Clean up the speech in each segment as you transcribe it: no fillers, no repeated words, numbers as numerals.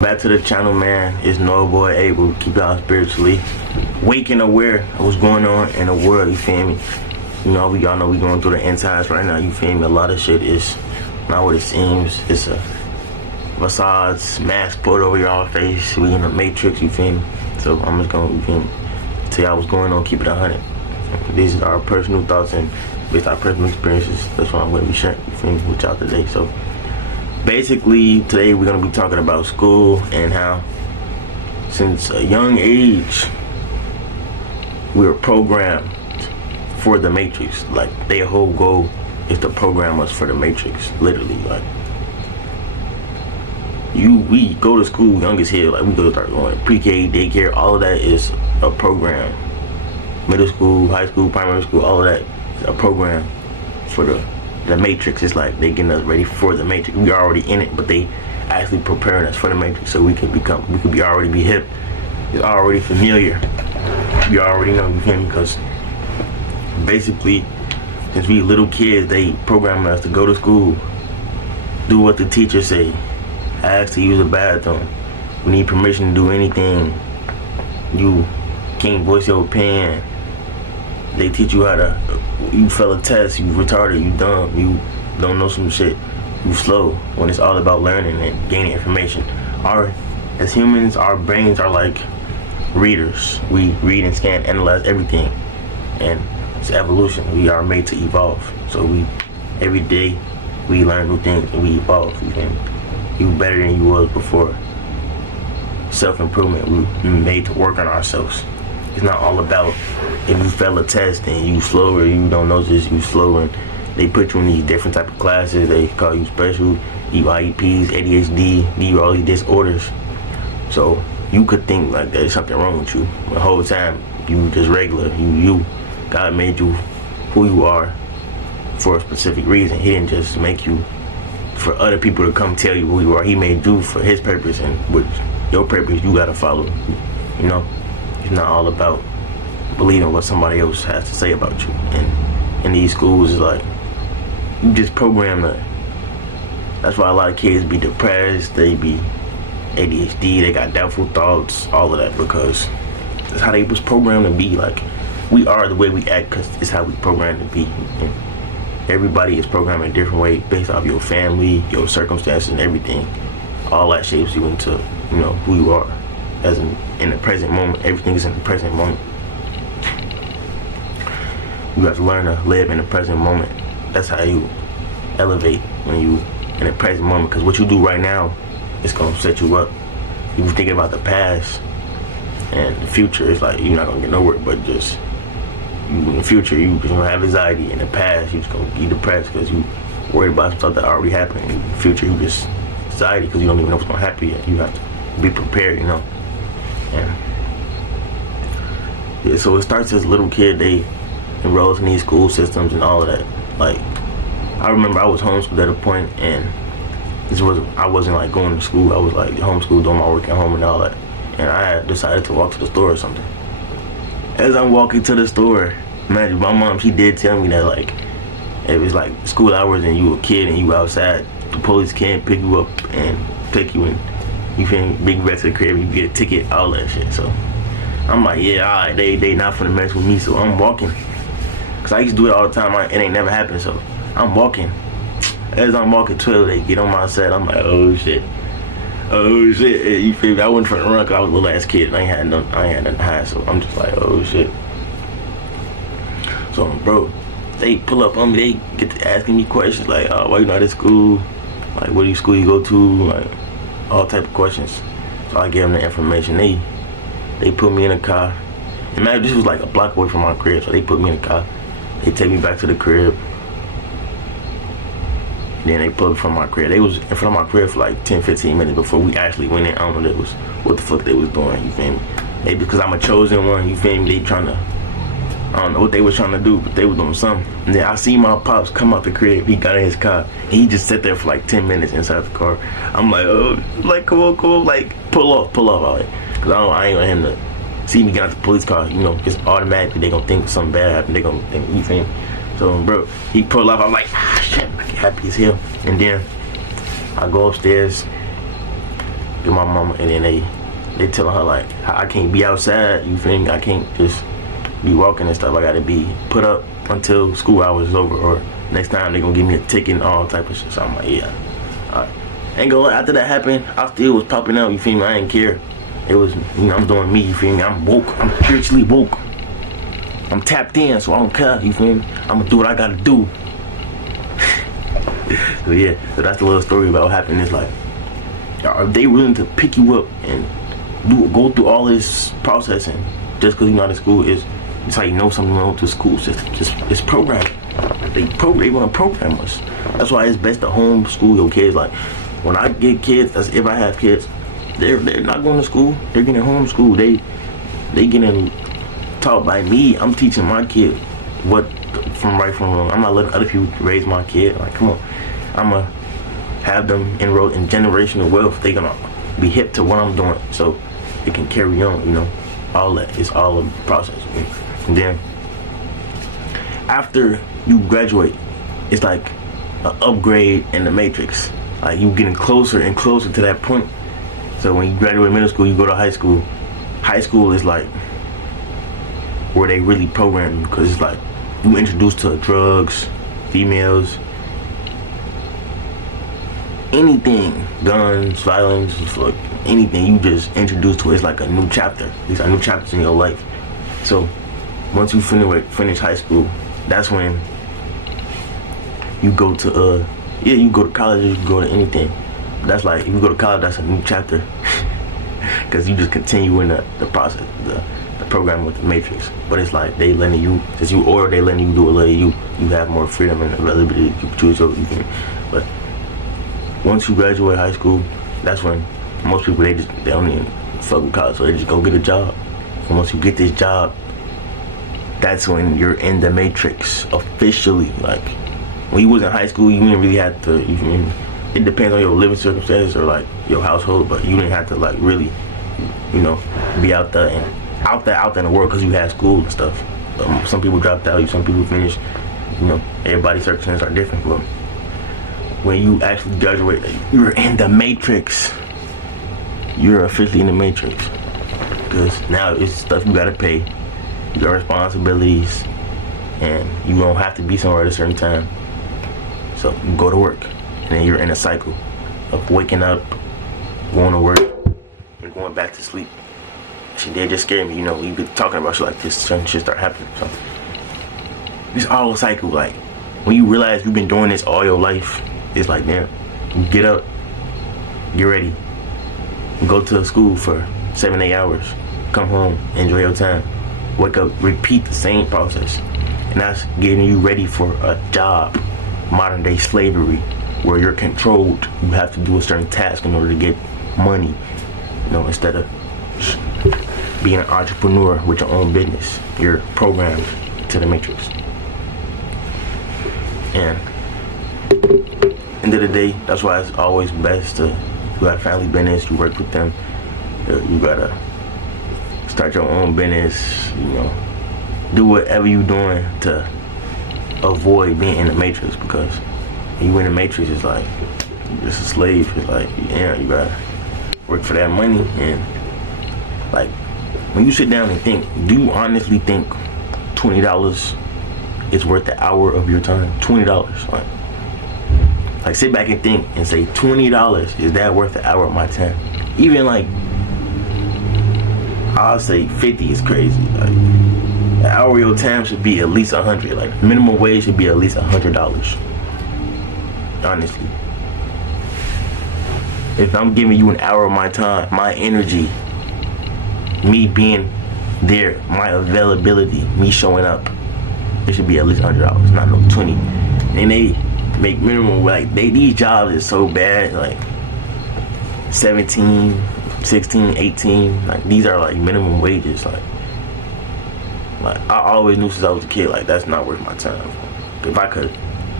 Back to the channel, man. It's No Boy Abel. Keep y'all spiritually wake and aware of what's going on in the world, you feel me? You know, y'all know we going through the end times right now, you feel me? A lot of shit is not what it seems. It's a facade, mask put over y'all face. We in the matrix, you feel me? So I'm just gonna, you feel me, tell y'all what's going on, keep it 100. These are our personal thoughts and based on our personal experiences. That's what I'm gonna be sharing, you feel me, with y'all today. So basically, today we're going to be talking about school and how since a young age we were programmed for the Matrix. Like, their whole goal is to program us for the Matrix, literally. Like, we go to school young as hell. Like, we go start going pre-K, daycare, all of that is a program. Middle school, high school, primary school, all of that is a program for the Matrix. Is like they getting us ready for the Matrix. We already in it, but they actually preparing us for the Matrix so we could already be hip. It's already familiar. We already know, you feel me? Because basically, since we little kids, they program us to go to school, do what the teacher say, ask to use the bathroom. We need permission to do anything. You can't voice your opinion. They teach you how to, you fail a test, you retarded, you dumb, you don't know some shit, you slow, when it's all about learning and gaining information. As humans, our brains are like readers. We read and scan, analyze everything, and it's evolution. We are made to evolve. So every day, we learn new things and we evolve. You better than you was before. Self-improvement, we made to work on ourselves. It's not all about if you fail a test and you slow or you don't know this, you slow, and they put you in these different type of classes. They call you special, you IEPs, ADHD, you all these disorders. So you could think like there's something wrong with you. The whole time you just regular. You God made you who you are for a specific reason. He didn't just make you for other people to come tell you who you are. He made you for his purpose, and with your purpose you gotta follow. You know? It's not all about believing what somebody else has to say about you. And in these schools, it's like, you just program that. That's why a lot of kids be depressed, they be ADHD, they got doubtful thoughts, all of that, because that's how they was programmed to be. Like, we are the way we act because it's how we programmed to be. And everybody is programmed in a different way based off your family, your circumstances, and everything. All that shapes you into, you know, who you are. As in the present moment, everything is in the present moment. You have to learn to live in the present moment. That's how you elevate when you in the present moment. Because what you do right now is gonna set you up. You thinking about the past and the future, it's like you're not gonna get nowhere. But just in the future, you gonna have anxiety. In the past, you just gonna be depressed because you worried about stuff that already happened. In the future, you just anxiety because you don't even know what's gonna happen yet. You have to be prepared, you know. And yeah, so it starts as a little kid. They enroll in these school systems and all of that. Like, I remember I was homeschooled at a point, and I wasn't like going to school. I was like homeschooled, doing my work at home and all that. And I had decided to walk to the store or something. As I'm walking to the store, man, my mom, she did tell me that, like, it was like school hours and you a kid and you outside, the police can't pick you up and take you in. You feel me? Big back to the crib, you get a ticket, all that shit. So I'm like, yeah, alright, they not finna mess with me, so I'm walking. Cause I used to do it all the time, it ain't never happened, so I'm walking. As I'm walking to it, they get on my side, I'm like, oh shit. Oh shit, you feel me? I wasn't finna run cause I was a little ass kid and I ain't had nothing to hide, so I'm just like, oh shit. So bro, they pull up on me, they get to asking me questions like, why you not at school? Like, what school you go to? Like, all type of questions. So I gave them the information. They put me in a car. And man, this was like a block away from my crib, so they put me in a car. They take me back to the crib. Then they pulled from my crib. They was in front of my crib for like 10-15 minutes before we actually went in. I don't know what the fuck they was doing, you feel me? Because I'm a chosen one, you feel me? They trying to, I don't know what they was trying to do, but they was doing something. And then I see my pops come out the crib. He got in his car. And he just sat there for like 10 minutes inside the car. I'm like, oh, like, come on, like, pull off, all right. Because I ain't want him to see me get out the police car. You know, just automatically they gonna think something bad happened. They gonna think, you feel me? So, bro, he pulled off. I'm like, shit, I get happy as hell. And then I go upstairs. to my mama, and then they telling her like, I can't be outside. You feel me? I can't just be walking and stuff. I gotta be put up until school hours is over, or next time they gonna give me a ticket and all type of shit. So I'm like, yeah. All right. Ain't gonna lie, after that happened, I still was popping out. You feel me? I didn't care. It was, I'm doing me. You feel me? I'm woke. I'm spiritually woke. I'm tapped in, so I don't care. You feel me? I'm gonna do what I gotta do. So yeah, so that's the little story about what happened. It's like, are they willing to pick you up and go through all this processing just because you're not in school? It's how you know something wrong with the school system. It's programming. They want to program us. That's why it's best to homeschool your kids. Like when I get kids, that's if I have kids, they're not going to school. They're getting homeschooled. They getting taught by me. I'm teaching my kid what from right from wrong. I'm not letting other people raise my kid. Like, come on, I'm gonna have them enrolled in generational wealth. They're gonna be hip to what I'm doing, so it can carry on. All that. It's all a process. And then after you graduate, it's like an upgrade in the matrix. Like you getting closer and closer to that point. So when you graduate middle school, you go to high school. High school is like where they really program you, because it's like you introduced to drugs, females, anything, guns, violence, like anything you just introduced to. It's like a new chapter. These are new chapters in your life. So once you finish high school, that's when you go to you go to college, or you can go to anything. That's like, if you go to college, that's a new chapter, because you just continue in the process, the program with the matrix. But it's like they letting you, since you order, they letting you do a little. You have more freedom and availability. You can choose your thing. But once you graduate high school, that's when most people they don't even fuck with college, so they just go get a job. And once you get this job, that's when you're in the matrix officially. Like when you was in high school, you didn't really have to. It depends on your living circumstances or like your household, but you didn't have to like really, be out there in the world because you had school and stuff. Some people dropped out, some people finished. Everybody's circumstances are different, but when you actually graduate, you're in the matrix. You're officially in the matrix, because now it's stuff you gotta pay. You got responsibilities, and you don't have to be somewhere at a certain time. So you go to work, and then you're in a cycle of waking up, going to work, and going back to sleep. Shit, they just scared me. We be talking about shit like this, certain shit start happening. So it's all a cycle. Like when you realize you've been doing this all your life, it's like, damn, you get up, get ready, go to school for 7-8 hours, come home, enjoy your time, wake up, repeat the same process. And that's getting you ready for a job, modern day slavery, where you're controlled. You have to do a certain task in order to get money, instead of being an entrepreneur with your own business. You're programmed to the matrix. And end of the day, that's why it's always best to, you got a family business, you work with them, you gotta start your own business, do whatever you're doing to avoid being in the matrix, because when you in the matrix, it's like you're just a slave. It's like, you gotta work for that money. And like when you sit down and think, do you honestly think $20 is worth the hour of your time? $20, like sit back and think and say, $20, is that worth the hour of my time? Even like, I'll say 50 is crazy. Like an hour of your time should be at least 100. Like minimum wage should be at least $100. Honestly, if I'm giving you an hour of my time, my energy, me being there, my availability, me showing up, it should be at least $100, not no 20. And they make minimum, like these jobs is so bad, like 17, 16, 18, like these are like minimum wages. Like I always knew since I was a kid, like that's not worth my time. If I could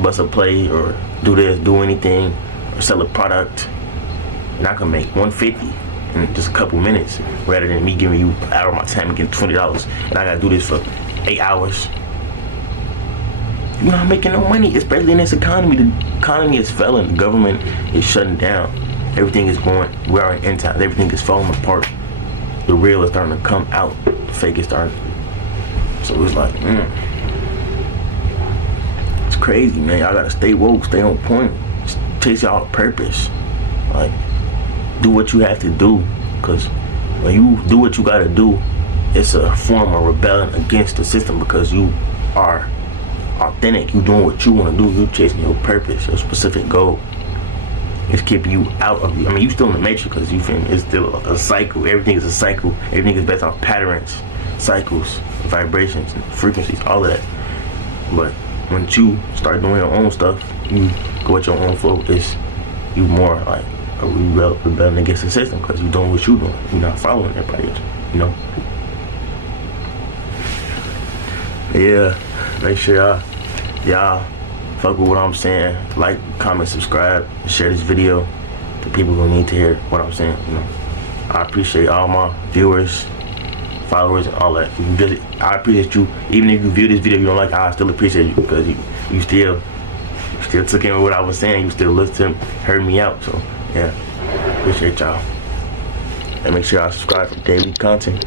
bust a play or do this, do anything, or sell a product, and I can make $150 in just a couple minutes, rather than me giving you an hour of my time and getting $20, and I gotta do this for 8 hours. You're not making no money, especially in this economy. The economy is failing. The government is shutting down. everything is going, we are in end times, everything is falling apart. The real is starting to come out, the fake is starting. So it's like, it's crazy, man. Y'all gotta stay woke, stay on point, chase y'all purpose. Like, do what you have to do, because when you do what you gotta do, it's a form of rebellion against the system, because you are authentic. You doing what you want to do. You chasing your purpose, your specific goal. It's keeping you out of. I mean, you still in the matrix, because you feel me? It's still a cycle. Everything is a cycle. Everything is based on patterns, cycles, vibrations, and frequencies, all of that. But when you start doing your own stuff, you go with your own flow. It's you more like a rebelling against the system, because you're doing what you're doing. You're not following everybody else. You know. Yeah, make sure y'all fuck with what I'm saying. Like, comment, subscribe, share this video to people who need to hear what I'm saying. You know, I appreciate all my viewers, followers, and all that. I appreciate you. Even if you view this video you don't like, I still appreciate you, because you still took in what I was saying. You still listened, heard me out. So yeah, appreciate y'all. And make sure y'all subscribe for daily content.